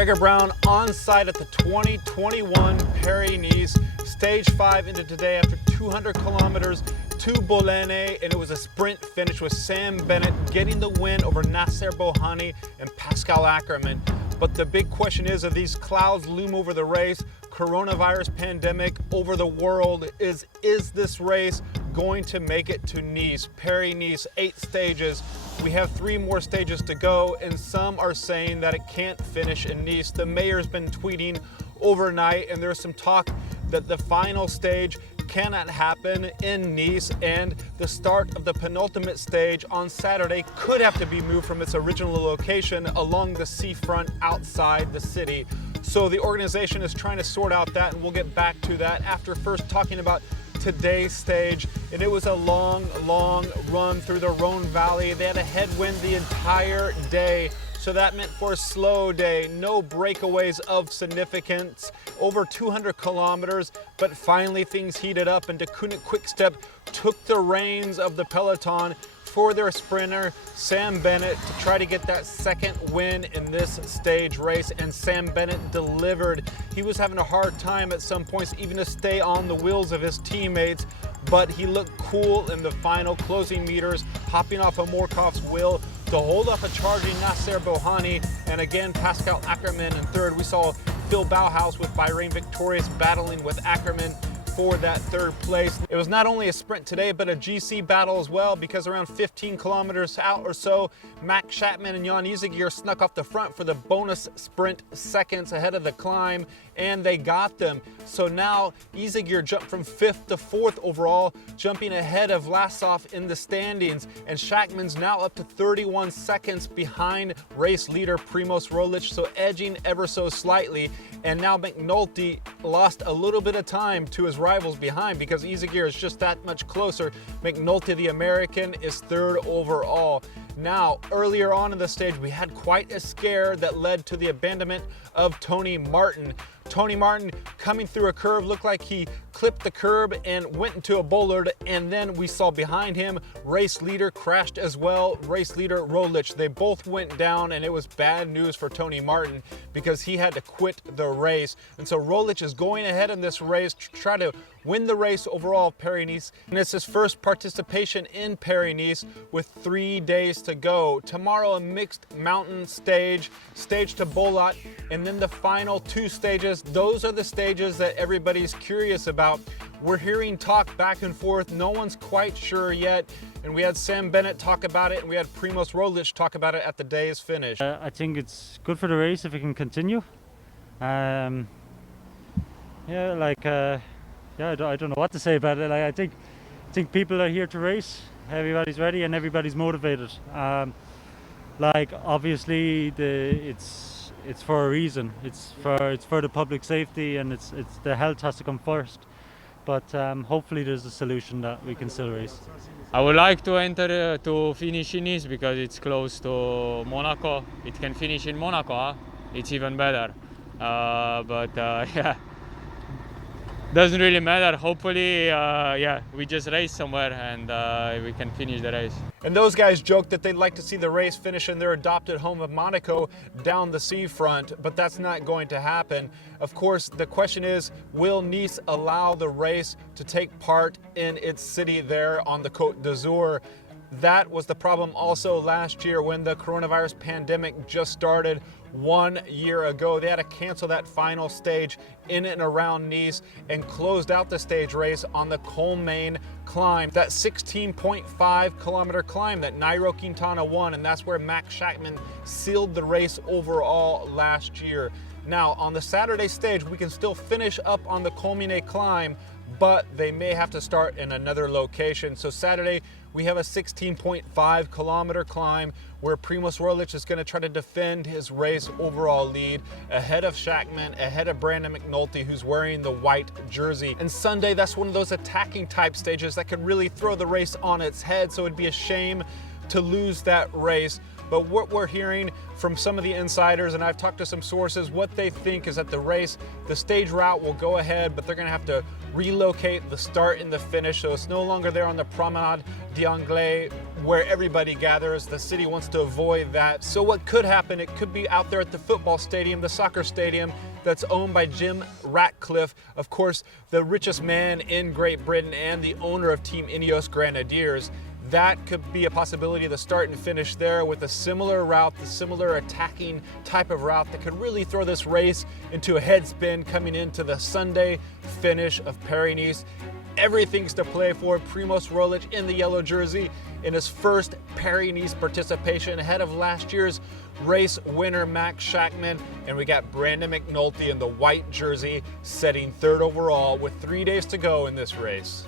Gregor Brown on site at the 2021 Paris-Nice. Stage 5 into today after 200 kilometers to Bolene, and it was a sprint finish with Sam Bennett getting the win over Nasser Bohani and Pascal Ackermann. But the big question is, as these clouds loom over the race, coronavirus pandemic over the world, is this race going to make it to Nice? Paris-Nice, 8 stages. We have 3 more stages to go, and some are saying that it can't finish in Nice. The mayor's been tweeting overnight, and there's some talk that the final stage cannot happen in Nice, and the start of the penultimate stage on Saturday could have to be moved from its original location along the seafront outside the city. So the organization is trying to sort out that, and we'll get back to that after first talking about today's stage. And it was a long run through the Rhone Valley. They had a headwind the entire day, so that meant for a slow day, no breakaways of significance, over 200 kilometers, but finally things heated up, and DeKooning Quick-Step took the reins of the peloton for their sprinter, Sam Bennett, to try to get that second win in this stage race, and Sam Bennett delivered. He was having a hard time at some points even to stay on the wheels of his teammates, but he looked cool in the final closing meters, hopping off of Morkov's wheel to hold up a charging Nasser Bohani, and again Pascal Ackermann in third. We saw Phil Bauhaus with Bahrain Victorious battling with Ackermann for that third place. It was not only a sprint today, but a GC battle as well, because around 15 kilometers out or so, Max Chapman and Jan Izagirre snuck off the front for the bonus sprint seconds ahead of the climb, and they got them. So now Izagirre jumped from 5th to 4th overall, jumping ahead of Vlasov in the standings, and Chapman's now up to 31 seconds behind race leader Primoz Roglic, so edging ever so slightly. And now McNulty lost a little bit of time to his rivals behind, because Izagirre is just that much closer. McNulty, the American, is 3rd overall. Now, earlier on in the stage, we had quite a scare that led to the abandonment of Tony Martin. Tony Martin, coming through a curve, looked like he clipped the curb and went into a bollard, and then we saw behind him race leader crashed as well, race leader Roglic. They both went down, and it was bad news for Tony Martin because he had to quit the race. And so Roglic is going ahead in this race to try to win the race overall Paris-Nice, and it's his first participation in Paris-Nice with 3 days to go. Tomorrow a mixed mountain stage to Bolat, and then the final 2 stages. Those are the stages that everybody's curious about. We're hearing talk back and forth. No one's quite sure yet. And we had Sam Bennett talk about it, and we had Primoz Roglic talk about it at the day's finish. I think it's good for the race if it can continue. I don't know what to say about it. I think people are here to race. Everybody's ready and everybody's motivated. Obviously, it's for a reason. It's for the public safety, and it's the health has to come first. But hopefully there's a solution that we can still race. I would like to enter to finish in Nice because it's close to Monaco. It can finish in Monaco, huh? It's even better. Yeah, doesn't really matter. Hopefully, we just race somewhere and we can finish the race. And those guys joked that they'd like to see the race finish in their adopted home of Monaco down the seafront, but that's not going to happen. Of course, the question is, will Nice allow the race to take part in its city there on the Côte d'Azur? That was the problem also last year when the coronavirus pandemic just started 1 year ago. They had to cancel that final stage in and around Nice and closed out the stage race on the Colmain climb, that 16.5 kilometer climb that Nairo Quintana won, and that's where Max Chapman sealed the race overall last year. Now, on the Saturday stage, we can still finish up on the Colmain climb, but they may have to start in another location. So Saturday, we have a 16.5 kilometer climb where Primoz Roglic is going to try to defend his race overall lead ahead of Chapman, ahead of Brandon McNulty, who's wearing the white jersey. And Sunday, that's one of those attacking type stages that could really throw the race on its head, so it'd be a shame to lose that race. But what we're hearing from some of the insiders, and I've talked to some sources, what they think is that the race, the stage route will go ahead, but they're going to have to relocate the start and the finish, so it's no longer there on the Promenade d'Anglais where everybody gathers. The city wants to avoid that. So what could happen, it could be out there at the football stadium, the soccer stadium that's owned by Jim Ratcliffe, of course, the richest man in Great Britain and the owner of Team Ineos Grenadiers. That could be a possibility, the start and finish there with a similar route, the similar attacking type of route that could really throw this race into a head spin coming into the Sunday finish of Paris-Nice. Everything's to play for. Primoz Roglic in the yellow jersey in his first Paris-Nice participation ahead of last year's race winner Max Schachmann, and we got Brandon McNulty in the white jersey setting third overall with 3 days to go in this race.